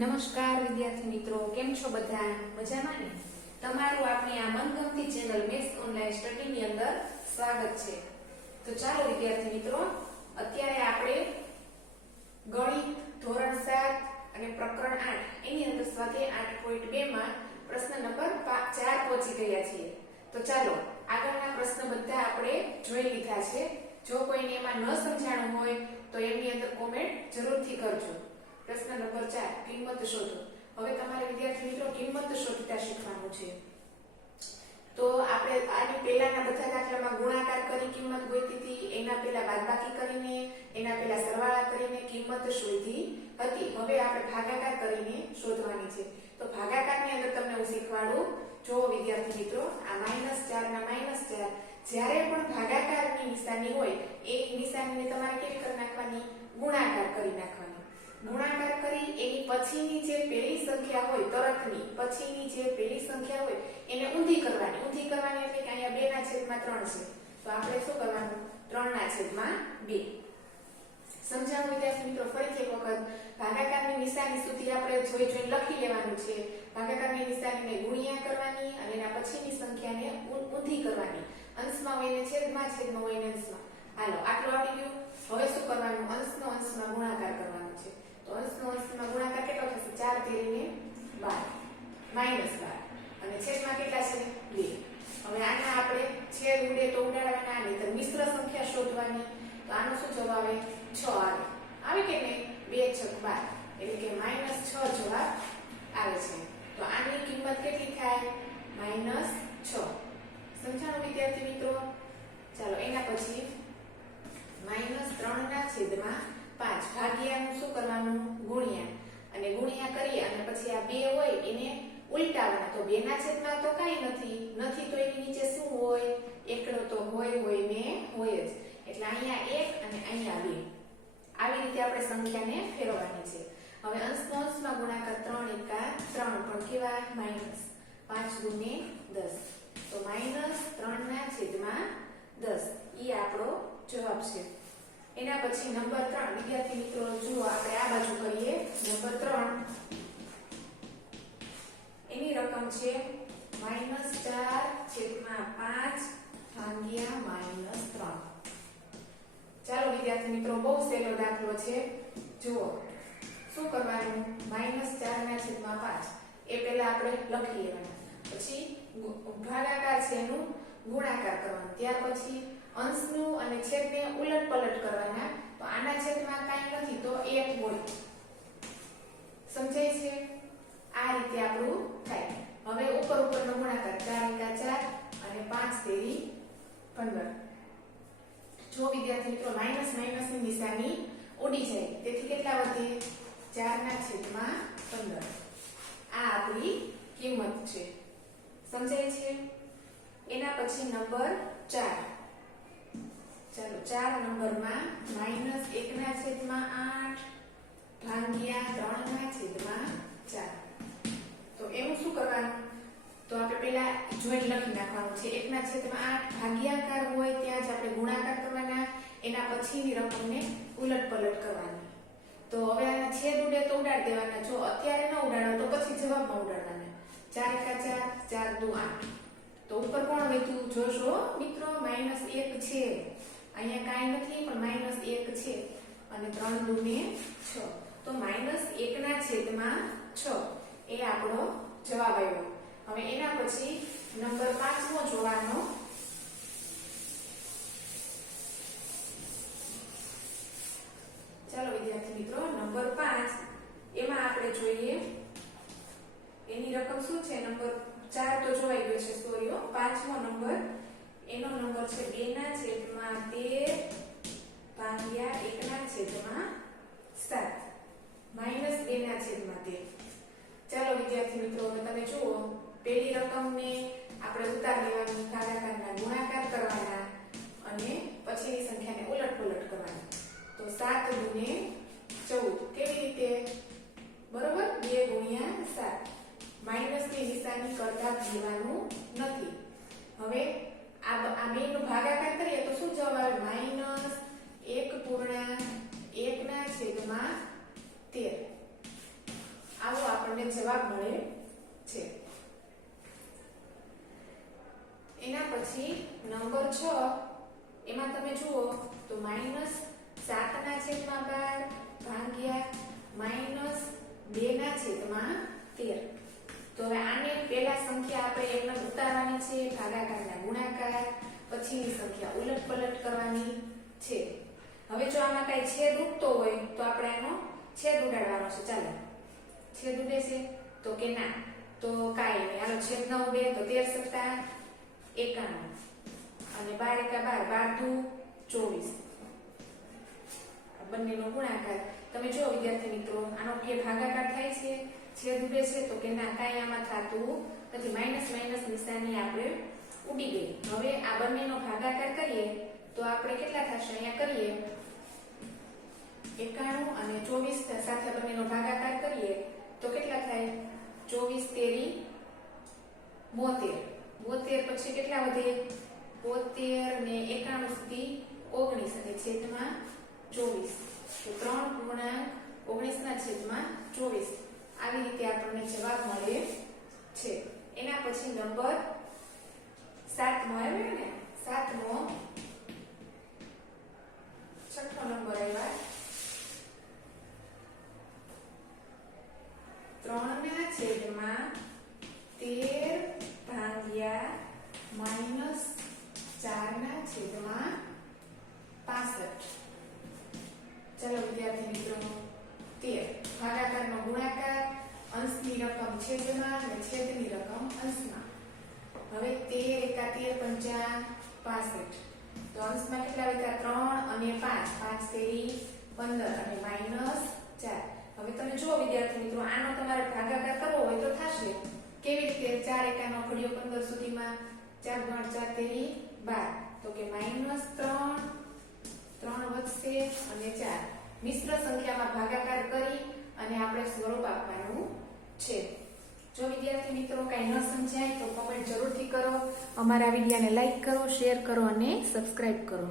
નમસ્કાર વિદ્યાર્થી મિત્રો, કેમ છો બધા? મજામાં ને? તમારું આપણી આ મનગમતી ચેનલ મેથ્સ ઓનલાઈન સ્ટડીની અંદર સ્વાગત છે. તો ચાલો વિદ્યાર્થી મિત્રો, અત્યારે આપણે ગણિત, ધોરણ 7 અને પ્રકરણ 8 એની અંદર સ્વાધ્યાય 8.2 માં પ્રશ્ન નંબર 4 પહોંચી ગયા છીએ. તો ચાલો, આગળના પ્રશ્ન બધા આપણે જોઈ લીધા છે. જો કોઈને એમાં ન સમજાણું હોય, તો એની અંદર કોમેન્ટ જરૂરથી કરજો. પ્રશ્ન નંબર 4 કિંમત શોધો. હવે તમારે વિદ્યાર્થી મિત્રો કિંમત શોધતા શીખવાનું છે. તો આપણે આની પહેલાના બધા દાખલામાં ગુણાકાર કરી કિંમત ગોતી હતી, એના પહેલા બાદબાકી કરીને, એના પહેલા સરવાળા કરીને કિંમત શોધી હતી. હવે આપણે ભાગાકાર કરીને શોધવાની છે. તો ભાગાકારની અંદર તમને હું શીખવાડું. જો વિદ્યાર્થી મિત્રો, આ માઇનસ ચાર ના માઇનસ ચાર જ્યારે પણ ભાગાકારની નિશાની હોય, એ નિશાનીને તમારે કેવી કરી નાખવાની ગુણાકાર કરી નાખવાની ગુણાકાર કરી એની પછીની જે પહેલી સંખ્યા હોય તરતની પછીની જે પહેલી સંખ્યા હોય, એને ઊંધી કરવાની. ઊંધી કરવાની એટલે કે અહીંયા બે ના છેદમાં ત્રણ છે. તો આપણે શું કરવાનું? ત્રણ ના છેદમાં બે. સમજાવું વિદ્યાર્થી મિત્રો? ફરીથી એક વખત. ભાગાકારની નિશાની સુધી આપણે જોઈ જોઈ લખી લેવાનું છે. ભાગાકારની નિશાનીને ગુણ્યા કરવાની અને એના પછીની સંખ્યાને ઊંધી કરવાની. અંશમાં હોય ને છેદમાં છેદમાં હોય ને અંશમાં. હાલો, આટલું આવડી ગયું. હવે શું કરવાનું? અંશનો અંશમાં ગુણાકાર કરવાનો છે. તો અંશનો અંશમાં ગુણાકાર કેટલો થશે ચાર તેરીને બાર માઇનસ બાર અને છેદમાં કેટલા છે બે હવે આના આપણે છેદ ઉડે તો ઉડાડવાના નહીં તો મિશ્ર સંખ્યા શોધવાની તો આનો શું જવાબ આવે છ આવે આવે કે નહીં બે છક બાર એટલે કે માઇનસ છ જવાબ આવે છે તો આની કિંમત કેટલી થાય માઇનસ છ સમજાણું વિદ્યાર્થી મિત્રો ચાલો એના પછી માઇનસ ત્રણ ના છેદમાં પાંચ ભાગ્યાનું શું કરવાનું ગુણ્યા અને ગુણ્યા કરીએ અને પછી આ બે હોય એને ઉલટાવાના તો બે છેદમાં તો કાંઈ નથી. નથી તો એની નીચે શું હોય? એકડો તો હોય હોય ને હોય જ. એટલે અહીંયા એક અને અહીંયા બે. આવી રીતે આપણે સંખ્યાને ફેરવવાની છે. હવે અંશનો અંશમાં ગુણાકાર ત્રણ એકા ત્રણ, પણ કેવા? માઇનસ. પાંચ ગુણે દસ. તો માઇનસ ત્રણ ના છેદમાં દસ. એ આપણો જવાબ છે. એના પછી નંબર ત્રણ. વિદ્યાર્થી મિત્રો, જુઓ, આપણે આ બાજુ કરીએ. નંબર ત્રણ. એની રકમ છે માઇનસ ચાર છેદમાં પાંચ ભાગ્યા માઇનસ ચાલો વિદ્યાર્થી મિત્રો, બહુ સહેલો દાખલો છે. જુઓ, શું કરવાનું? માઇનસ ચાર ના છેદમાં પાંચ. એ પહેલા આપણે લખી લેવાના. પછી ભાગાકાર છે એનું ગુણાકાર કરવાનું. ત્યાર પછી અંશનું અને છેદને ઉલટ પલટ કરવાના. તો આના છેદમાં કાંઈ નથી, તો એક હોય સમજાય છે આ રીતે આપણું થાય હવે ઉપર ઉપરનો ગુણાકાર ચાર એકા ચાર અને પાંચ તેરી પંદર જો વિદ્યાર્થી મિત્રો માઇનસ માઇનસની નિશાની ઉડી જાય તેથી કેટલા વધે એના પછી નંબર ચાર. ચાલો, ચાર નંબરમાં માઇનસ એકના છેદમાં આઠ ચાર. તો એવું શું કરવાનું? તો આપણે પહેલા જોઈન્ટ લખી નાખવાનું છે. એકના છેદમાં આઠ ભાગ્યાકાર હોય ત્યાં જ આપણે ગુણાકાર કરવાના. એના પછીની રકમને ઉલટ પલટ કરવાની. તો હવે ઉડાડ દેવાના. જો અત્યારે ન ઉડાડો તો પછી જવાબમાં ઉડાડવાના. ચાર એકા ચાર ચાર દુ આઠ. તો ઉપર કોણ વધ્યું? જોશો મિત્રો, માઇનસ એક છે. અહીંયા કાંઈ નથી, પણ માઇનસ એક છે. અને ત્રણ દુને છ. તો માઇનસ એકના છેદમાં છ. એ આપણો જવાબ આવ્યો. હવે એના પછી નંબર પાંચમો જોવાનો ચાલો વિદ્યાર્થી મિત્રો નંબર પાંચ એમાં આપણે જોઈએ એની રકમ શું છે નંબર ચાર તો જોવાઈ ગયો છે સોરીઓ પાંચમો નંબર, એનો નંબર છે બે ના છેદમાં તેર ભાગ્યા એકના છેદમાં સાત. માઇનસ બે ના છેદમાં તેર ચાલો, વિદ્યાર્થી મિત્રો, હવે તમે જુઓ. પેલી રકમને આપણે ઉતાર લેવાની ભાગાકારના ગુણાકાર કરવાના અને પછીની સંખ્યાને ઉલટ પુલટ કરવાની તો સાત ગુણે ચૌદ કેવી રીતે બરોબર બે ગુણ્યા સાત માઇનસની નિશાની કરતા ભૂલવાનું નથી હવે આ બ- નો ભાગાકાર કરીએ તો શું જવાબ આવે? માઇનસ એક પૂર્ણાંક એક ના છેદમાં તેર. આવો આપણને જવાબ મળે છે. એના પછી નંબર છ, એમાં તમે જુઓ તો માઇનસ સાતના છેદમાં બાર ભાગ્યા માઇનસ બે ના છેદમાં તેર. તો હવે આને પેલા સંખ્યા આપણે એમને ઉતારવાની છે, ભાગાકારના ગુણાકાર પછીની સંખ્યા ઉલટ પલટ કરવાની છે. હવે જો આમાં કઈ છેદ ઉગતો હોય, તો આપણે એનો છેદ ઉડાડવાનો છે. ચાલો. છેદ ઉડે છે? તો કે ના. તો કાંઈ નહીં. આનો છેદ ન ઉડે તો તેર સત્તા એકાણું. અને બાર એકા બાર બાર દુ ચોવીસ. બંનેનો ગુણાકાર. તમે જો વિદ્યાર્થી મિત્રો, આનો કે ભાગાકાર થાય છે, છેદ ઉડે છે, તો કે ના. કાંઈ આમાં થતું નથી. માઇનસ માઇનસ નિશાની આપણે ઉડી ગઈ. હવે આ બંનેનો ભાગાકાર કરીએ તો આપણે કેટલા થશે? અહીંયા કરીએ. એકાણું અને ચોવીસ સાથે બંનેનો ભાગાકાર કરીએ તો કેટલા થાય? ચોવીસ તેરી બોતેર. બોતેર પછી કેટલા વધે? બોતેર ને એકાણું સુધી ઓગણીસ અને છેદમાં ચોવીસ. તો ત્રણ પૂર્ણાંક ઓગણીસ ના છેદમાં ચોવીસ. આવી રીતે આપણને જવાબ મળે છે. એના પછી નંબર સાતમો આવ્યો ને સાતમો છઠ્ઠો નંબર આવ્યા ત્રણના છેદમાં તેર ભાગ્યા માઇનસ છેદ છેદમાં પાસઠ ચલો વિદ્યાર્થી મિત્રો તેર ભાગાકારનો ગુણાકાર અંશની રકમ છેદમાં અને છેદની રકમ અંશમાં હવે તેર એકા તેર પંચા પાસઠ. તો અંશમાં કેટલા વધ્યા ત્રણ અને પાંચ. પાંચ તેરી પંદર અને માઇનસ ચાર. હવે તમે જુઓ, વિદ્યાર્થી મિત્રો, આનો તમારે ભાગાકાર કરવો હોય તો થશે. કેવી રીતે? ચાર એકાનો ઘડિયો પંદર સુધીમાં ચાર ગણ ચાર તેરી બાર. તો કે માઇનસ ત્રણ ત્રણ વધશે અને ચાર. મિશ્ર સંખ્યામાં ભાગાકાર કરી અને આપણે સ્વરૂપ આપવાનું છે. જો વિદ્યાર્થી મિત્રો કાંઈ ન સમજાય તો કમેન્ટ જરૂરથી કરો. અમારા વિડીયોને લાઈક કરો શેર કરો અને સબસ્ક્રાઇબ કરો.